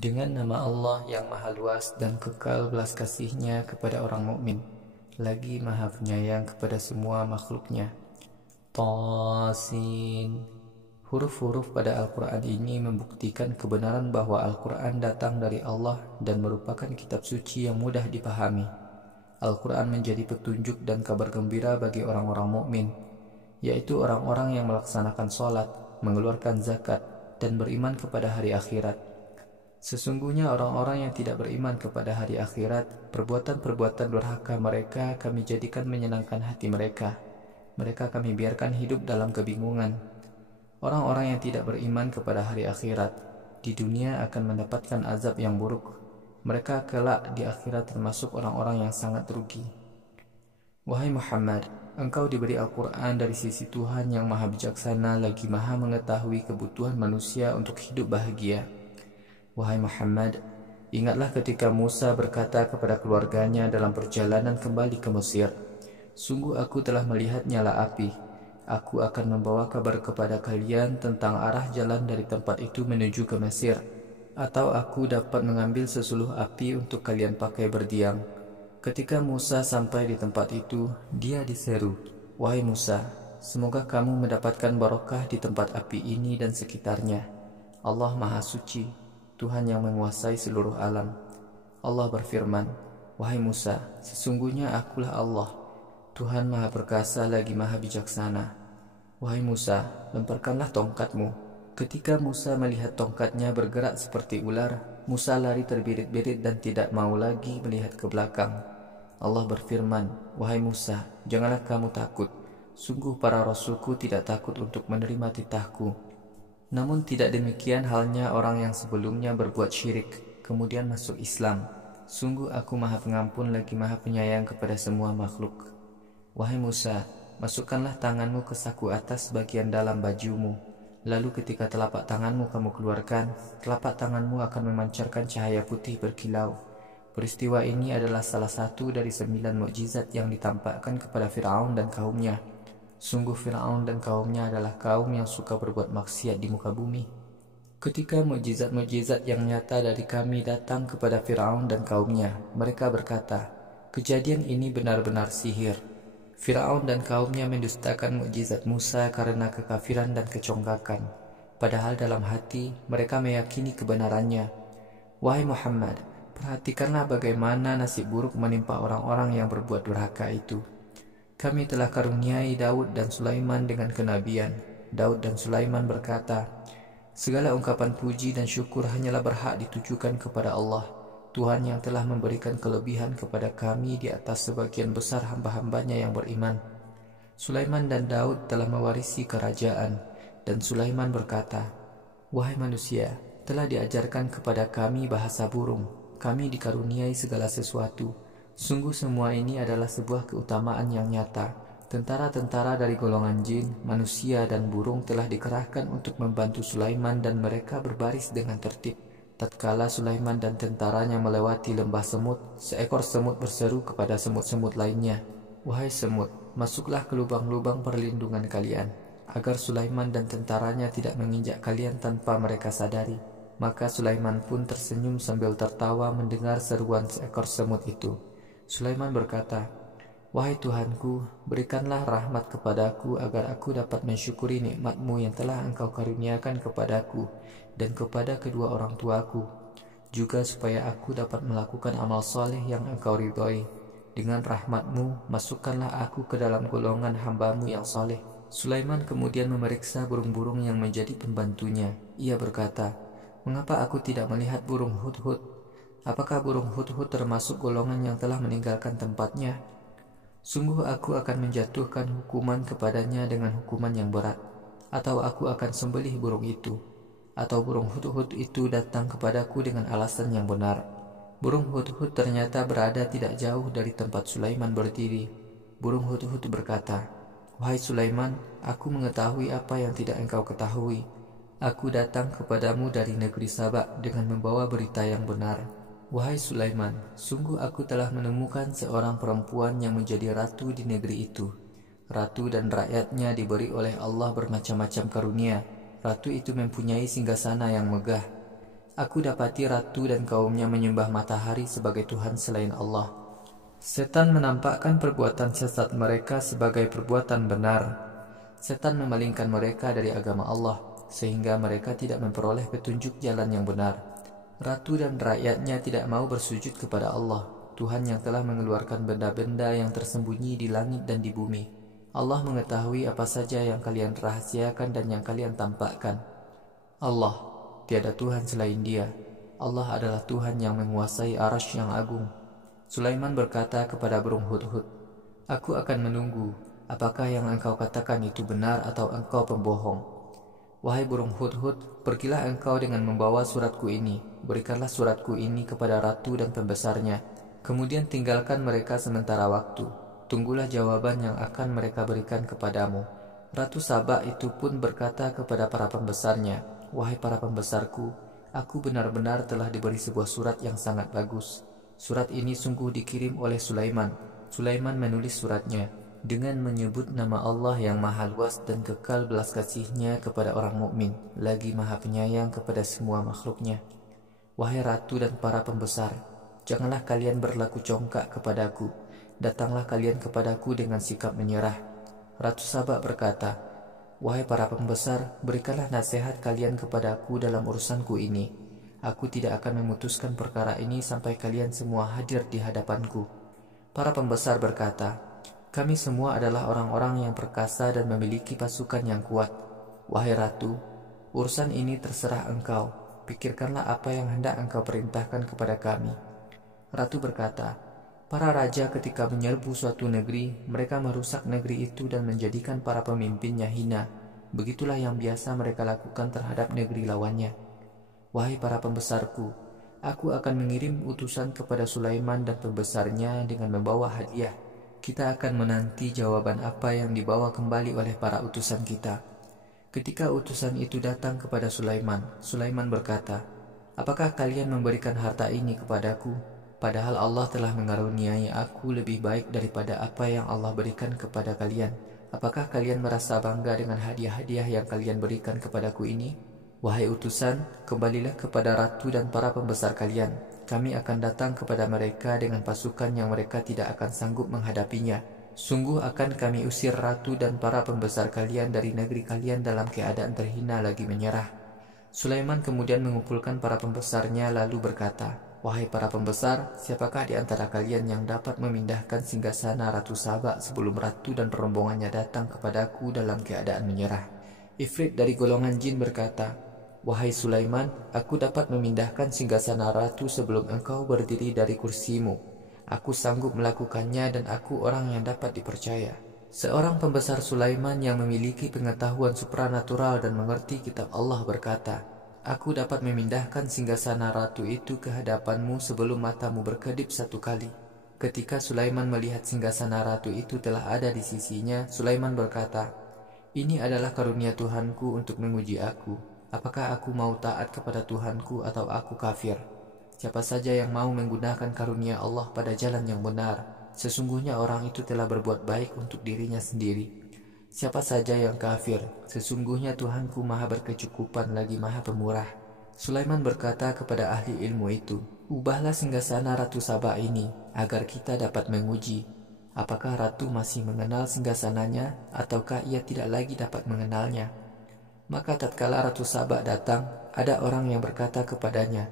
Dengan nama Allah yang maha luas dan kekal belas kasih-Nya kepada orang mukmin, lagi maha penyayang kepada semua makhluknya. Tasin. Huruf-huruf pada Al-Quran ini membuktikan kebenaran bahwa Al-Quran datang dari Allah dan merupakan kitab suci yang mudah dipahami. Al-Quran menjadi petunjuk dan kabar gembira bagi orang-orang mukmin, yaitu orang-orang yang melaksanakan sholat, mengeluarkan zakat, dan beriman kepada hari akhirat. Sesungguhnya orang-orang yang tidak beriman kepada hari akhirat, perbuatan-perbuatan durhaka mereka kami jadikan menyenangkan hati mereka. Mereka kami biarkan hidup dalam kebingungan. Orang-orang yang tidak beriman kepada hari akhirat di dunia akan mendapatkan azab yang buruk. Mereka kelak di akhirat termasuk orang-orang yang sangat rugi. Wahai Muhammad, engkau diberi Al-Quran dari sisi Tuhan yang maha bijaksana lagi maha mengetahui kebutuhan manusia untuk hidup bahagia. Wahai Muhammad, ingatlah ketika Musa berkata kepada keluarganya dalam perjalanan kembali ke Mesir, "Sungguh aku telah melihat nyala api. Aku akan membawa kabar kepada kalian tentang arah jalan dari tempat itu menuju ke Mesir. Atau aku dapat mengambil sesuluh api untuk kalian pakai berdiam." Ketika Musa sampai di tempat itu, dia diseru, "Wahai Musa, semoga kamu mendapatkan barokah di tempat api ini dan sekitarnya. Allah Maha Suci, Tuhan yang menguasai seluruh alam." Allah berfirman, "Wahai Musa, sesungguhnya akulah Allah, Tuhan Maha Perkasa lagi Maha Bijaksana. Wahai Musa, lemparkanlah tongkatmu." Ketika Musa melihat tongkatnya bergerak seperti ular, Musa lari terbirit-birit dan tidak mau lagi melihat ke belakang. Allah berfirman, "Wahai Musa, janganlah kamu takut. Sungguh para rasulku tidak takut untuk menerima titahku. Namun tidak demikian halnya orang yang sebelumnya berbuat syirik, kemudian masuk Islam. Sungguh aku maha pengampun lagi maha penyayang kepada semua makhluk." Wahai Musa, masukkanlah tanganmu ke saku atas bagian dalam bajumu. Lalu ketika telapak tanganmu kamu keluarkan, telapak tanganmu akan memancarkan cahaya putih berkilau. Peristiwa ini adalah salah satu dari 9 mukjizat yang ditampakkan kepada Fir'aun dan kaumnya. Sungguh Fir'aun dan kaumnya adalah kaum yang suka berbuat maksiat di muka bumi. Ketika mukjizat-mukjizat yang nyata dari kami datang kepada Fir'aun dan kaumnya, mereka berkata, "Kejadian ini benar-benar sihir." Fir'aun dan kaumnya mendustakan mukjizat Musa karena kekafiran dan kecongkakan. Padahal dalam hati mereka meyakini kebenarannya. Wahai Muhammad, perhatikanlah bagaimana nasib buruk menimpa orang-orang yang berbuat durhaka itu. Kami telah karuniai Daud dan Sulaiman dengan kenabian. Daud dan Sulaiman berkata, "Segala ungkapan puji dan syukur hanyalah berhak ditujukan kepada Allah, Tuhan yang telah memberikan kelebihan kepada kami di atas sebagian besar hamba-hambanya yang beriman." Sulaiman dan Daud telah mewarisi kerajaan, dan Sulaiman berkata, "Wahai manusia, telah diajarkan kepada kami bahasa burung. Kami dikaruniai segala sesuatu. Sungguh semua ini adalah sebuah keutamaan yang nyata. Tentara-tentara dari golongan jin, manusia, dan burung telah dikerahkan untuk membantu Sulaiman dan mereka berbaris dengan tertib. Tatkala Sulaiman dan tentaranya melewati lembah semut, seekor semut berseru kepada semut-semut lainnya, 'Wahai semut, masuklah ke lubang-lubang perlindungan kalian, agar Sulaiman dan tentaranya tidak menginjak kalian tanpa mereka sadari.' Maka Sulaiman pun tersenyum sambil tertawa mendengar seruan seekor semut itu. Sulaiman berkata, 'Wahai Tuhanku, berikanlah rahmat kepadaku agar aku dapat mensyukuri nikmat-Mu yang telah Engkau karuniakan kepadaku dan kepada kedua orang tuaku, juga supaya aku dapat melakukan amal soleh yang Engkau ridhoi. Dengan rahmat-Mu, masukkanlah aku ke dalam golongan hamba-Mu yang soleh.' Sulaiman kemudian memeriksa burung-burung yang menjadi pembantunya. Ia berkata, 'Mengapa aku tidak melihat burung hudhud? Apakah burung hudhud termasuk golongan yang telah meninggalkan tempatnya? Sungguh aku akan menjatuhkan hukuman kepadanya dengan hukuman yang berat. Atau aku akan sembelih burung itu, atau burung hudhud itu datang kepadaku dengan alasan yang benar.' Burung hudhud ternyata berada tidak jauh dari tempat Sulaiman berdiri. Burung hudhud berkata, 'Wahai Sulaiman, aku mengetahui apa yang tidak engkau ketahui. Aku datang kepadamu dari negeri Saba dengan membawa berita yang benar. Wahai Sulaiman, sungguh aku telah menemukan seorang perempuan yang menjadi ratu di negeri itu. Ratu dan rakyatnya diberi oleh Allah bermacam-macam karunia. Ratu itu mempunyai singgasana yang megah. Aku dapati ratu dan kaumnya menyembah matahari sebagai Tuhan selain Allah. Setan menampakkan perbuatan sesat mereka sebagai perbuatan benar. Setan memalingkan mereka dari agama Allah, sehingga mereka tidak memperoleh petunjuk jalan yang benar. Ratu dan rakyatnya tidak mau bersujud kepada Allah, Tuhan yang telah mengeluarkan benda-benda yang tersembunyi di langit dan di bumi. Allah mengetahui apa saja yang kalian rahasiakan dan yang kalian tampakkan. Allah, tiada Tuhan selain Dia. Allah adalah Tuhan yang menguasai arasy yang agung. Sulaiman berkata kepada burung hudhud, "Aku akan menunggu, apakah yang engkau katakan itu benar atau engkau pembohong?" "Wahai burung hudhud, pergilah engkau dengan membawa suratku ini. Berikanlah suratku ini kepada ratu dan pembesarnya. Kemudian tinggalkan mereka sementara waktu. Tunggulah jawaban yang akan mereka berikan kepadamu." Ratu Saba itu pun berkata kepada para pembesarnya, "Wahai para pembesarku, aku benar-benar telah diberi sebuah surat yang sangat bagus. Surat ini sungguh dikirim oleh Sulaiman." Sulaiman menulis suratnya dengan menyebut nama Allah yang maha luas dan kekal belas kasihnya kepada orang mukmin, lagi maha penyayang kepada semua makhluknya. "Wahai ratu dan para pembesar, janganlah kalian berlaku congkak kepadaku. Datanglah kalian kepadaku dengan sikap menyerah." Ratu Saba berkata, "Wahai para pembesar, berikanlah nasihat kalian kepadaku dalam urusanku ini. Aku tidak akan memutuskan perkara ini sampai kalian semua hadir di hadapanku." Para pembesar berkata, "Kami semua adalah orang-orang yang perkasa dan memiliki pasukan yang kuat. Wahai ratu, urusan ini terserah engkau. Pikirkanlah apa yang hendak engkau perintahkan kepada kami." Ratu berkata, "Para raja ketika menyerbu suatu negeri, mereka merusak negeri itu dan menjadikan para pemimpinnya hina. Begitulah yang biasa mereka lakukan terhadap negeri lawannya. Wahai para pembesarku, aku akan mengirim utusan kepada Sulaiman dan pembesarnya dengan membawa hadiah. Kita akan menanti jawaban apa yang dibawa kembali oleh para utusan kita." Ketika utusan itu datang kepada Sulaiman, Sulaiman berkata, "Apakah kalian memberikan harta ini kepadaku? Padahal Allah telah mengaruniai aku lebih baik daripada apa yang Allah berikan kepada kalian. Apakah kalian merasa bangga dengan hadiah-hadiah yang kalian berikan kepadaku ini? Wahai utusan, kembalilah kepada ratu dan para pembesar kalian. Kami akan datang kepada mereka dengan pasukan yang mereka tidak akan sanggup menghadapinya. Sungguh akan kami usir ratu dan para pembesar kalian dari negeri kalian dalam keadaan terhina lagi menyerah." Sulaiman kemudian mengumpulkan para pembesarnya lalu berkata, "Wahai para pembesar, siapakah di antara kalian yang dapat memindahkan singgasana Ratu Saba sebelum ratu dan rombongannya datang kepadaku dalam keadaan menyerah?" Ifrit dari golongan jin berkata, "Wahai Sulaiman, aku dapat memindahkan singgasana ratu sebelum engkau berdiri dari kursimu. Aku sanggup melakukannya dan aku orang yang dapat dipercaya." Seorang pembesar Sulaiman yang memiliki pengetahuan supranatural dan mengerti kitab Allah berkata, "Aku dapat memindahkan singgasana ratu itu ke hadapanmu sebelum matamu berkedip satu kali." Ketika Sulaiman melihat singgasana ratu itu telah ada di sisinya, Sulaiman berkata, "Ini adalah karunia Tuhanku untuk menguji aku. Apakah aku mau taat kepada Tuhanku atau aku kafir? Siapa saja yang mau menggunakan karunia Allah pada jalan yang benar, sesungguhnya orang itu telah berbuat baik untuk dirinya sendiri. Siapa saja yang kafir, sesungguhnya Tuhanku maha berkecukupan lagi maha pemurah." Sulaiman berkata kepada ahli ilmu itu, "Ubahlah singgasana Ratu Saba ini, agar kita dapat menguji. Apakah ratu masih mengenal singgasananya, ataukah ia tidak lagi dapat mengenalnya?" Maka tatkala Ratu Saba datang, ada orang yang berkata kepadanya,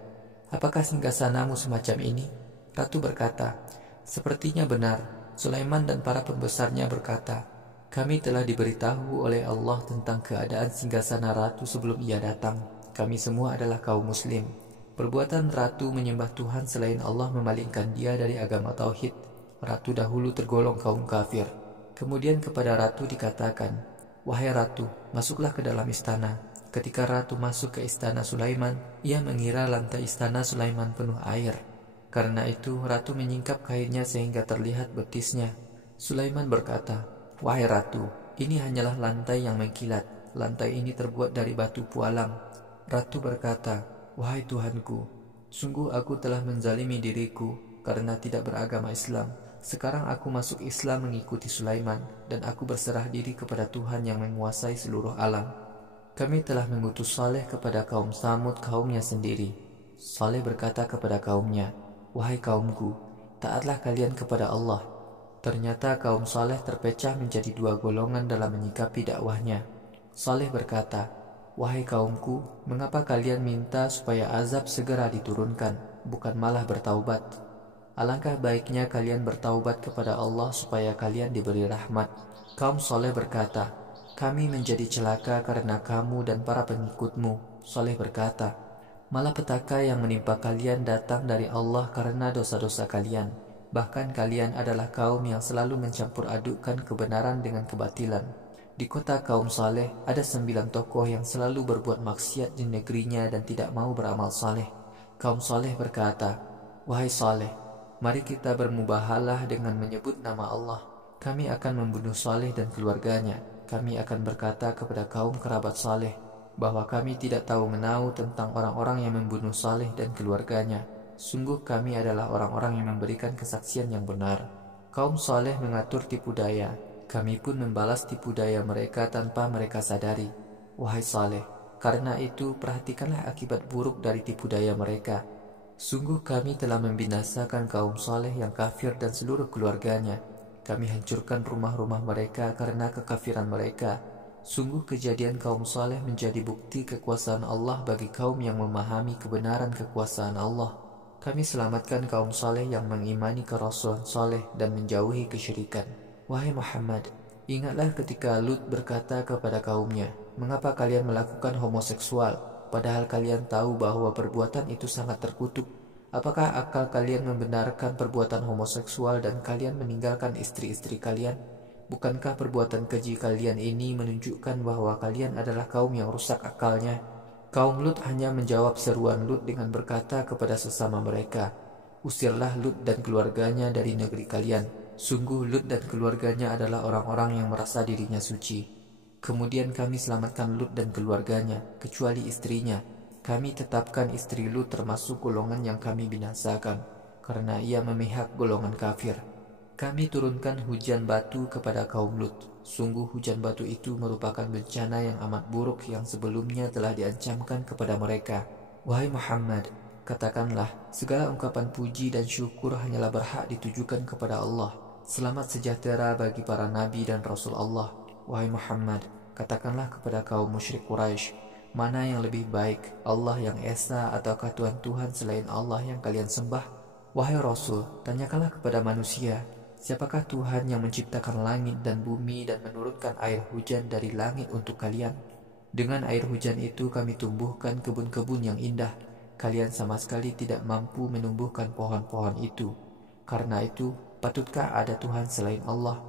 "Apakah singgasanamu semacam ini?" Ratu berkata, "Sepertinya benar." Sulaiman dan para pembesarnya berkata, "Kami telah diberitahu oleh Allah tentang keadaan singgasana ratu sebelum ia datang. Kami semua adalah kaum muslim. Perbuatan ratu menyembah Tuhan selain Allah memalingkan dia dari agama tauhid. Ratu dahulu tergolong kaum kafir." Kemudian kepada ratu dikatakan, "Wahai ratu, masuklah ke dalam istana." Ketika ratu masuk ke istana Sulaiman, ia mengira lantai istana Sulaiman penuh air. Karena itu ratu menyingkap kainnya sehingga terlihat betisnya. Sulaiman berkata, "Wahai ratu, ini hanyalah lantai yang mengkilat. Lantai ini terbuat dari batu pualam." Ratu berkata, "Wahai Tuhanku, sungguh aku telah menzalimi diriku karena tidak beragama Islam. Sekarang aku masuk Islam mengikuti Sulaiman, dan aku berserah diri kepada Tuhan yang menguasai seluruh alam. Kami telah mengutus Saleh kepada kaum Samud kaumnya sendiri. Saleh berkata kepada kaumnya, "Wahai kaumku, taatlah kalian kepada Allah." Ternyata kaum Saleh terpecah menjadi dua golongan dalam menyikapi dakwahnya. Saleh berkata, "Wahai kaumku, mengapa kalian minta supaya azab segera diturunkan, bukan malah bertaubat? Alangkah baiknya kalian bertaubat kepada Allah supaya kalian diberi rahmat." Kaum Saleh berkata, "Kami menjadi celaka karena kamu dan para pengikutmu." Saleh berkata, "Malapetaka yang menimpa kalian datang dari Allah karena dosa-dosa kalian. Bahkan kalian adalah kaum yang selalu mencampur adukkan kebenaran dengan kebatilan." Di kota kaum Saleh ada 9 tokoh yang selalu berbuat maksiat di negerinya dan tidak mau beramal saleh. Kaum Saleh berkata, "Wahai Saleh, mari kita bermubahalah dengan menyebut nama Allah. Kami akan membunuh Saleh dan keluarganya. Kami akan berkata kepada kaum kerabat Saleh bahwa kami tidak tahu menau tentang orang-orang yang membunuh Saleh dan keluarganya. Sungguh kami adalah orang-orang yang memberikan kesaksian yang benar." Kaum Saleh mengatur tipu daya. Kami pun membalas tipu daya mereka tanpa mereka sadari. Wahai Saleh, karena itu perhatikanlah akibat buruk dari tipu daya mereka. Sungguh kami telah membinasakan kaum Saleh yang kafir dan seluruh keluarganya. Kami hancurkan rumah-rumah mereka karena kekafiran mereka. Sungguh kejadian kaum Saleh menjadi bukti kekuasaan Allah bagi kaum yang memahami kebenaran kekuasaan Allah. Kami selamatkan kaum Saleh yang mengimani ke Rasul Saleh dan menjauhi kesyirikan. Wahai Muhammad, ingatlah ketika Lut berkata kepada kaumnya, "Mengapa kalian melakukan homoseksual, padahal kalian tahu bahwa perbuatan itu sangat terkutuk? Apakah akal kalian membenarkan perbuatan homoseksual dan kalian meninggalkan istri-istri kalian? Bukankah perbuatan keji kalian ini menunjukkan bahwa kalian adalah kaum yang rusak akalnya?" Kaum Lut hanya menjawab seruan Lut dengan berkata kepada sesama mereka, "Usirlah Lut dan keluarganya dari negeri kalian. Sungguh Lut dan keluarganya adalah orang-orang yang merasa dirinya suci." Kemudian kami selamatkan Lut dan keluarganya, kecuali istrinya. Kami tetapkan istri Lut termasuk golongan yang kami binasakan, karena ia memihak golongan kafir. Kami turunkan hujan batu kepada kaum Lut. Sungguh hujan batu itu merupakan bencana yang amat buruk yang sebelumnya telah diancamkan kepada mereka. Wahai Muhammad, katakanlah, segala ungkapan puji dan syukur hanyalah berhak ditujukan kepada Allah. Selamat sejahtera bagi para nabi dan rasul Allah. Wahai Muhammad, katakanlah kepada kaum musyrik Quraisy, mana yang lebih baik, Allah yang Esa ataukah Tuhan-Tuhan selain Allah yang kalian sembah? Wahai Rasul, tanyakanlah kepada manusia, siapakah Tuhan yang menciptakan langit dan bumi dan menurunkan air hujan dari langit untuk kalian? Dengan air hujan itu kami tumbuhkan kebun-kebun yang indah. Kalian sama sekali tidak mampu menumbuhkan pohon-pohon itu. Karena itu, patutkah ada Tuhan selain Allah?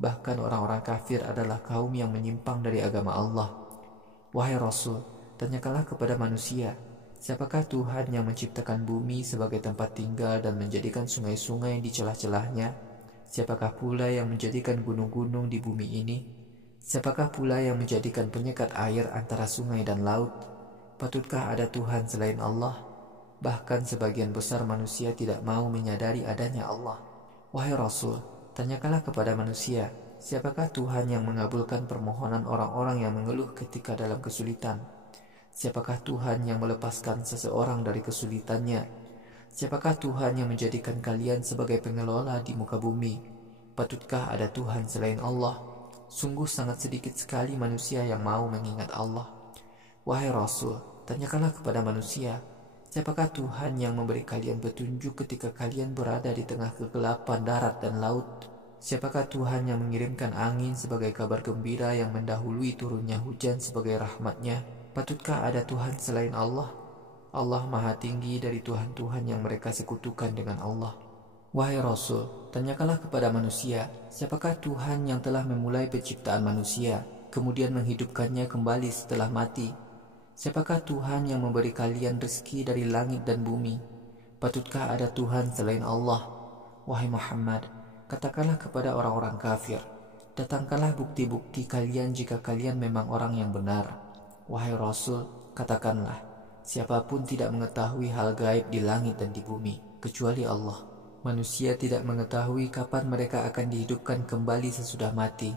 Bahkan orang-orang kafir adalah kaum yang menyimpang dari agama Allah. Wahai Rasul, tanyakanlah kepada manusia, siapakah Tuhan yang menciptakan bumi sebagai tempat tinggal dan menjadikan sungai-sungai di celah-celahnya? Siapakah pula yang menjadikan gunung-gunung di bumi ini? Siapakah pula yang menjadikan penyekat air antara sungai dan laut? Patutkah ada Tuhan selain Allah? Bahkan sebagian besar manusia tidak mau menyadari adanya Allah. Wahai Rasul, tanyakanlah kepada manusia, siapakah Tuhan yang mengabulkan permohonan orang-orang yang mengeluh ketika dalam kesulitan? Siapakah Tuhan yang melepaskan seseorang dari kesulitannya? Siapakah Tuhan yang menjadikan kalian sebagai pengelola di muka bumi? Patutkah ada Tuhan selain Allah? Sungguh sangat sedikit sekali manusia yang mau mengingat Allah. Wahai Rasul, tanyakanlah kepada manusia, siapakah Tuhan yang memberi kalian petunjuk ketika kalian berada di tengah kegelapan darat dan laut? Siapakah Tuhan yang mengirimkan angin sebagai kabar gembira yang mendahului turunnya hujan sebagai rahmatnya? Patutkah ada Tuhan selain Allah? Allah Maha Tinggi dari Tuhan-Tuhan yang mereka sekutukan dengan Allah. Wahai Rasul, tanyakanlah kepada manusia, siapakah Tuhan yang telah memulai penciptaan manusia, kemudian menghidupkannya kembali setelah mati? Siapakah Tuhan yang memberi kalian rezeki dari langit dan bumi? Patutkah ada Tuhan selain Allah? Wahai Muhammad, katakanlah kepada orang-orang kafir, datangkanlah bukti-bukti kalian jika kalian memang orang yang benar. Wahai Rasul, katakanlah, siapapun tidak mengetahui hal gaib di langit dan di bumi, kecuali Allah. Manusia tidak mengetahui kapan mereka akan dihidupkan kembali sesudah mati.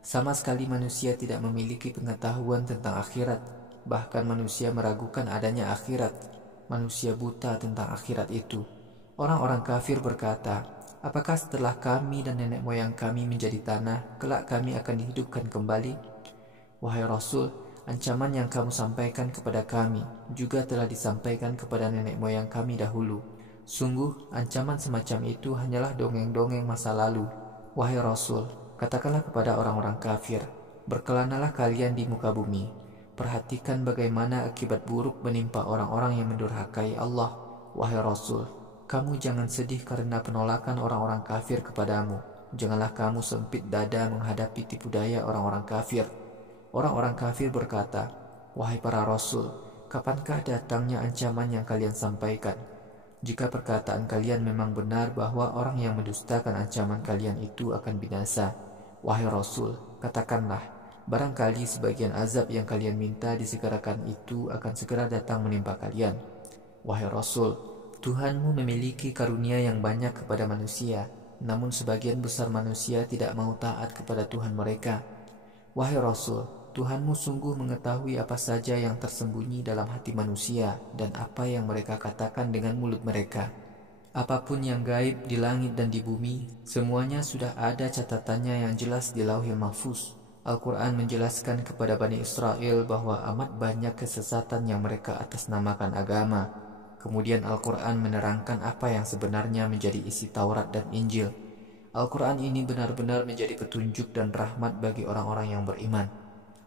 Sama sekali manusia tidak memiliki pengetahuan tentang akhirat. Bahkan manusia meragukan adanya akhirat. manusia buta tentang akhirat itu. Orang-orang kafir berkata, apakah setelah kami dan nenek moyang kami menjadi tanah, kelak kami akan dihidupkan kembali? Wahai Rasul, ancaman yang kamu sampaikan kepada kami juga telah disampaikan kepada nenek moyang kami dahulu. Sungguh, ancaman semacam itu hanyalah dongeng-dongeng masa lalu. Wahai Rasul, katakanlah kepada orang-orang kafir, berkelanalah kalian di muka bumi. Perhatikan bagaimana akibat buruk menimpa orang-orang yang mendurhakai Allah. Wahai Rasul, kamu jangan sedih karena penolakan orang-orang kafir kepadamu. Janganlah kamu sempit dada menghadapi tipu daya orang-orang kafir. Orang-orang kafir berkata, wahai para Rasul, kapankah datangnya ancaman yang kalian sampaikan? Jika perkataan kalian memang benar bahwa orang yang mendustakan ancaman kalian itu akan binasa, wahai Rasul, katakanlah, barangkali sebagian azab yang kalian minta disegerakan itu akan segera datang menimpa kalian. Wahai Rasul, Tuhanmu memiliki karunia yang banyak kepada manusia, namun sebagian besar manusia tidak mau taat kepada Tuhan mereka. Wahai Rasul, Tuhanmu sungguh mengetahui apa saja yang tersembunyi dalam hati manusia dan apa yang mereka katakan dengan mulut mereka. Apapun yang gaib di langit dan di bumi, semuanya sudah ada catatannya yang jelas di Lauhil Mahfuz. Al-Quran menjelaskan kepada Bani Israel bahwa amat banyak kesesatan yang mereka atasnamakan agama. Kemudian Al-Quran menerangkan apa yang sebenarnya menjadi isi Taurat dan Injil. Al-Quran ini benar-benar menjadi petunjuk dan rahmat bagi orang-orang yang beriman.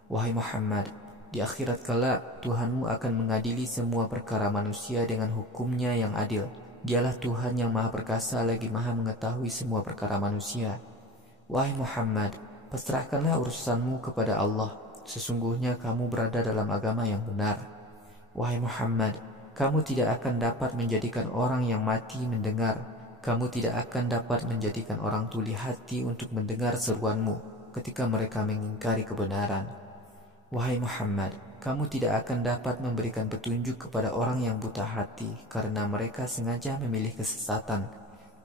Wahai Muhammad, di akhirat kelak Tuhanmu akan mengadili semua perkara manusia dengan hukumnya yang adil. Dialah Tuhan yang maha perkasa lagi maha mengetahui semua perkara manusia. Wahai Muhammad, pasrahkanlah urusanmu kepada Allah. Sesungguhnya kamu berada dalam agama yang benar. Wahai Muhammad, kamu tidak akan dapat menjadikan orang yang mati mendengar. Kamu tidak akan dapat menjadikan orang tuli hati untuk mendengar seruanmu ketika mereka mengingkari kebenaran. Wahai Muhammad, kamu tidak akan dapat memberikan petunjuk kepada orang yang buta hati karena mereka sengaja memilih kesesatan.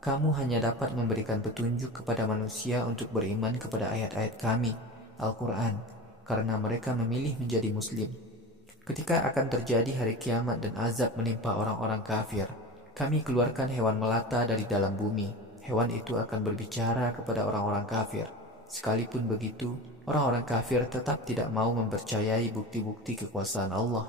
Kamu hanya dapat memberikan petunjuk kepada manusia untuk beriman kepada ayat-ayat kami, Al-Quran, karena mereka memilih menjadi muslim. Ketika akan terjadi hari kiamat dan azab menimpa orang-orang kafir, kami keluarkan hewan melata dari dalam bumi. Hewan itu akan berbicara kepada orang-orang kafir. Sekalipun begitu, orang-orang kafir tetap tidak mau mempercayai bukti-bukti kekuasaan Allah.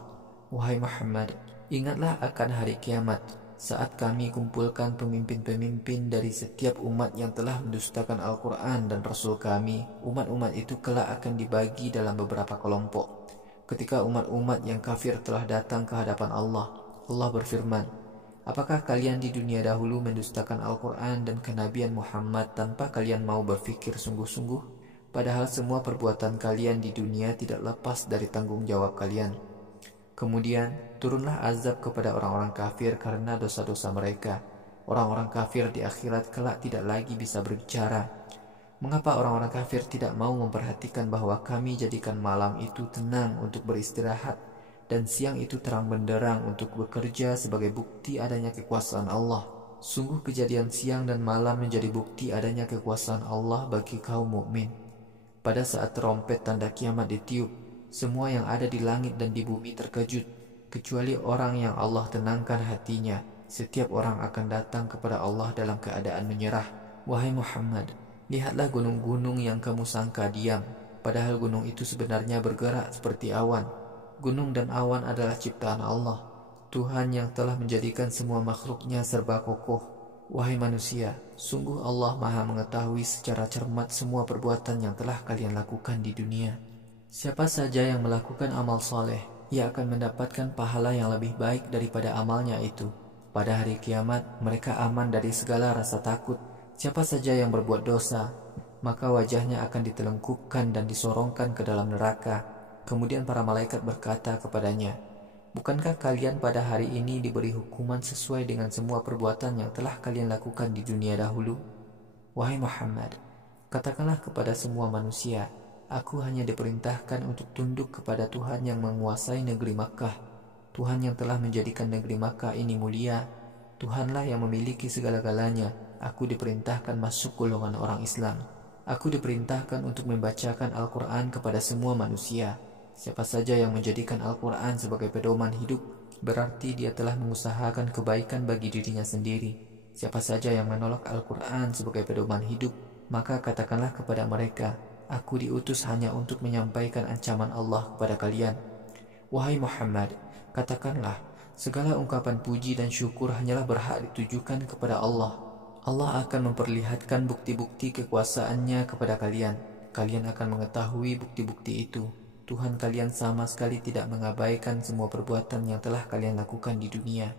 Wahai Muhammad, ingatlah akan hari kiamat, saat kami kumpulkan pemimpin-pemimpin dari setiap umat yang telah mendustakan Al-Quran dan Rasul kami. Umat-umat itu kelak akan dibagi dalam beberapa kelompok. Ketika umat-umat yang kafir telah datang ke hadapan Allah, Allah berfirman, apakah kalian di dunia dahulu mendustakan Al-Quran dan kenabian Muhammad tanpa kalian mau berfikir sungguh-sungguh? Padahal semua perbuatan kalian di dunia tidak lepas dari tanggung jawab kalian. Kemudian turunlah azab kepada orang-orang kafir karena dosa-dosa mereka. Orang-orang kafir di akhirat kelak tidak lagi bisa berbicara. Mengapa orang-orang kafir tidak mau memperhatikan bahwa kami jadikan malam itu tenang untuk beristirahat dan siang itu terang benderang untuk bekerja sebagai bukti adanya kekuasaan Allah? Sungguh kejadian siang dan malam menjadi bukti adanya kekuasaan Allah bagi kaum mukmin. Pada saat trompet tanda kiamat ditiup, semua yang ada di langit dan di bumi terkejut, kecuali orang yang Allah tenangkan hatinya. Setiap orang akan datang kepada Allah dalam keadaan menyerah. Wahai Muhammad, lihatlah gunung-gunung yang kamu sangka diam, padahal gunung itu sebenarnya bergerak seperti awan. Gunung dan awan adalah ciptaan Allah, Tuhan yang telah menjadikan semua makhluknya serba kokoh. Wahai manusia, sungguh Allah maha mengetahui secara cermat semua perbuatan yang telah kalian lakukan di dunia. Siapa saja yang melakukan amal soleh, ia akan mendapatkan pahala yang lebih baik daripada amalnya itu. Pada hari kiamat, mereka aman dari segala rasa takut. Siapa saja yang berbuat dosa, maka wajahnya akan ditelengkupkan dan disorongkan ke dalam neraka. Kemudian para malaikat berkata kepadanya, bukankah kalian pada hari ini diberi hukuman sesuai dengan semua perbuatan yang telah kalian lakukan di dunia dahulu? Wahai Muhammad, katakanlah kepada semua manusia, aku hanya diperintahkan untuk tunduk kepada Tuhan yang menguasai negeri Makkah. Tuhan yang telah menjadikan negeri Makkah ini mulia. Tuhanlah yang memiliki segala-galanya. Aku diperintahkan masuk golongan orang Islam. Aku diperintahkan untuk membacakan Al-Quran kepada semua manusia. Siapa saja yang menjadikan Al-Quran sebagai pedoman hidup, berarti dia telah mengusahakan kebaikan bagi dirinya sendiri. Siapa saja yang menolak Al-Quran sebagai pedoman hidup, maka katakanlah kepada mereka, aku diutus hanya untuk menyampaikan ancaman Allah kepada kalian. Wahai Muhammad, katakanlah, segala ungkapan puji dan syukur hanyalah berhak ditujukan kepada Allah. Allah akan memperlihatkan bukti-bukti kekuasaannya kepada kalian. Kalian akan mengetahui bukti-bukti itu. Tuhan kalian sama sekali tidak mengabaikan semua perbuatan yang telah kalian lakukan di dunia.